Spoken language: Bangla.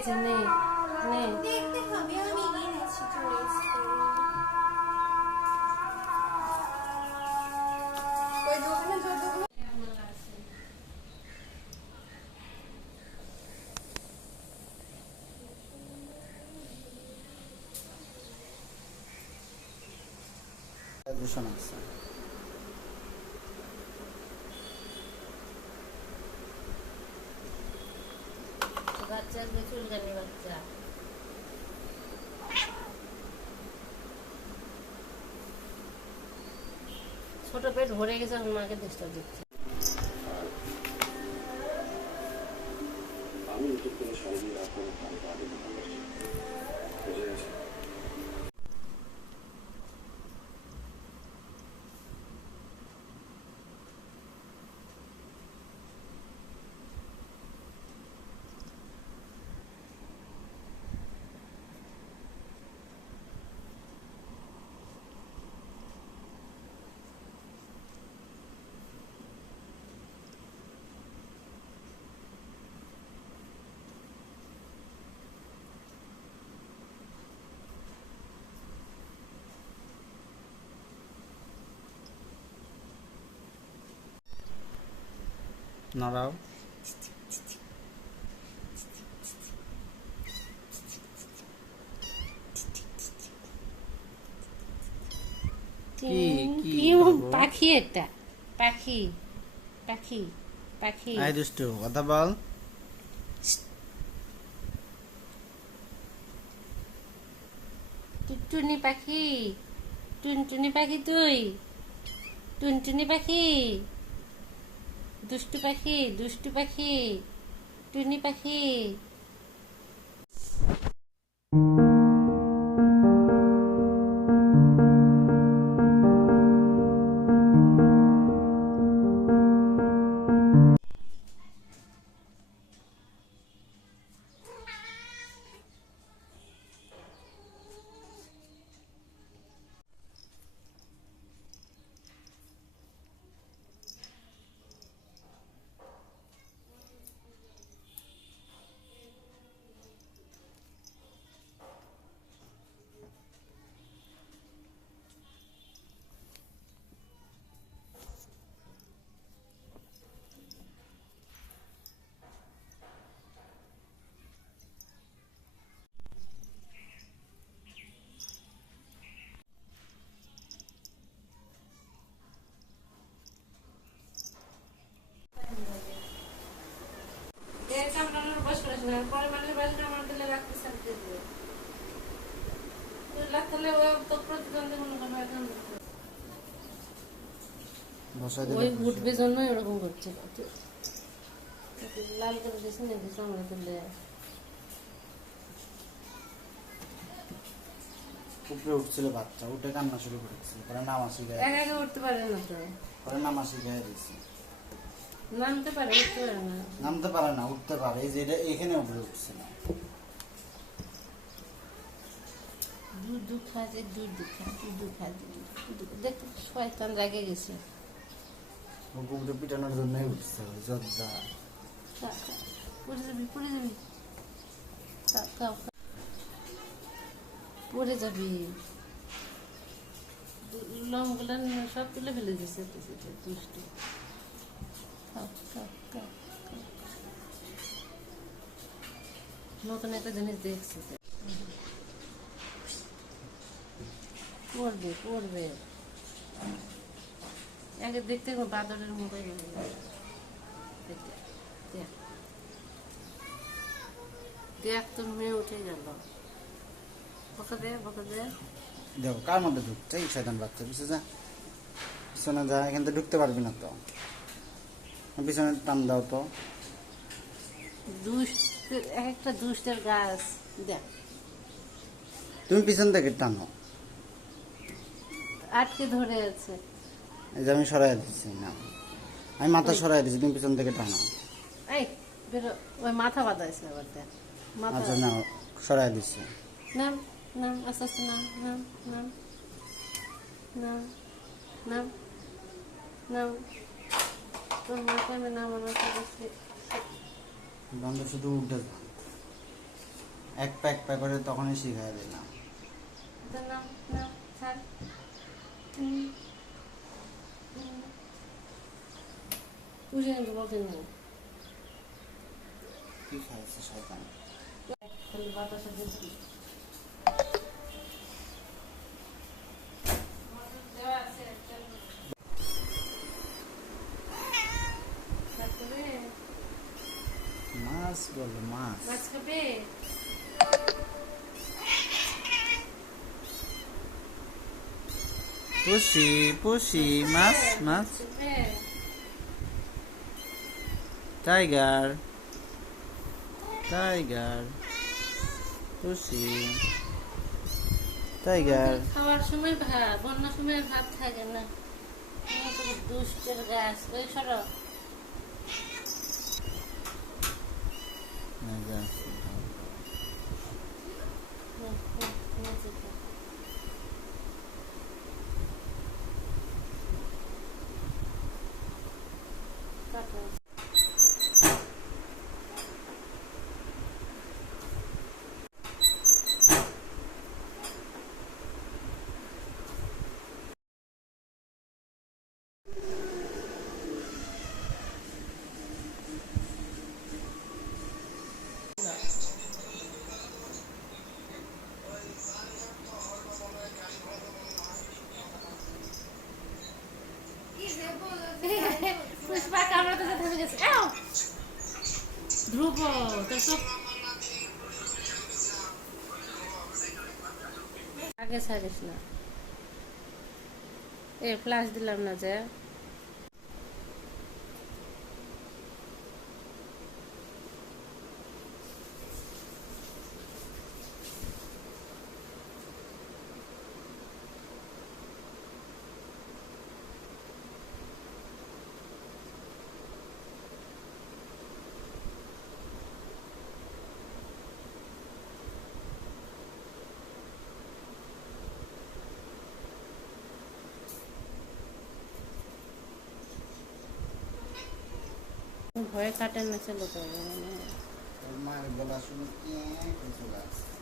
গেছে নে নে দেখতে হবে আমি এনেছি চয়েস ওই দোকানে যতগুলো দূষণ আছে। বাচ্চা চুলকানি বাচ্চা ছোট পেট ভরে গেছে এখন মাকে ডিস্টার্ব দিচ্ছে আমি ইউটিউব করে সঙ্গে রাখবো বুঝে গেছি। নড়াও। কি কি পাখি একটা পাখি পাখি পাখি আই দুষ্টু কথা বল। টুনটুনি পাখি টুনটুনি পাখি তুই টুনটুনি পাখি দুষ্টু পাখি দুষ্টু পাখি টুনি পাখি পরে মানুষ বাসনে আমার দিলে রাখতে সারতে দেবে লাগলে ও তো প্রতিদ্বন্দ্বী মনে করবে এখন বসা ওই দিলে উঠবে জন্য এরকম করছে লাল করে দিয়েছি না দিয়েছি আমরা তুলে উপরে উঠছিল বাচ্চা, উঠে কান্না শুরু করেছে, পরে নামা শিখাই একা একা উঠতে পারে না তো পরে নামা শিখাই দিয়েছে। নামতে পারে উঠতে পারে না নামতে পারে না, উঠতে পারে। এই যে এটা এখানে উপরে উঠছে না। দুধ খাচ্ছে দুধ খাচ্ছে দেখতে শয়তান রেগে গেছে উপরে পিটানোর জন্যই উঠছে যোদ্ধা। পড়ে যাবি পড়ে যাবি লংগুলো সব তুলে ফেলে দিচ্ছে দুষ্টু নতুন একটা জিনিস দেখছি পড়বে আগে দেখতে বাদরের মোবাইল দেখ তোর মেয়ে উঠে গেল বকা দে দেখো কার মধ্যে ঢুকছে এই শয়তান বাচ্চা। পিছনে যা, এখান থেকে ঢুকতে পারবি না তো। পিছনে টান দাও তো। একটা দুষ্টের গাছ দেখ তুমি পিছন থেকে টানো। আটকে ধরে আছে এই যে আমি সরাই দিচ্ছি না, আমি মাথা সরাই দিচ্ছি, তুমি পিছন থেকে টানো। এই বেরো ওই মাথা বাঁধাইছে আবার দেখ মাথা আচ্ছা না, সরাই দিচ্ছি। নাম নাম আস্তে আস্তে নাম নাম নাম নাম নাম নাম তোর মাকে আমি নাম আমার কাছে বন্ধ শুধু উঠে যা। এক পা এক পা করে তখনই শিখাই দিলাম। নাম নাম ছাড়। বুঝে নিতে বলতেন না কি খাইছে শয়তান। খালি বাতাসে দিচ্ছি মাছ বলো মাছ। মাছ খাবে পুষি পুষি মাছ মাছ। খাবে টাইগার টাইগার পুষি টাইগার। খাওয়ার সময় ভাত, বন্যার সময় ভাত থাকে না। দুষ্টের গাছ ওই সরো পুষ্পা কামড়াতে যেতে হয়ে গেছে। ধ্রুব তোর সব আগে ছাড়িস না। ফ্লাশ দিলাম না যে। ভয়ে কাটেন না চলো তো মায়ের বলা শুনে চলে আসছে।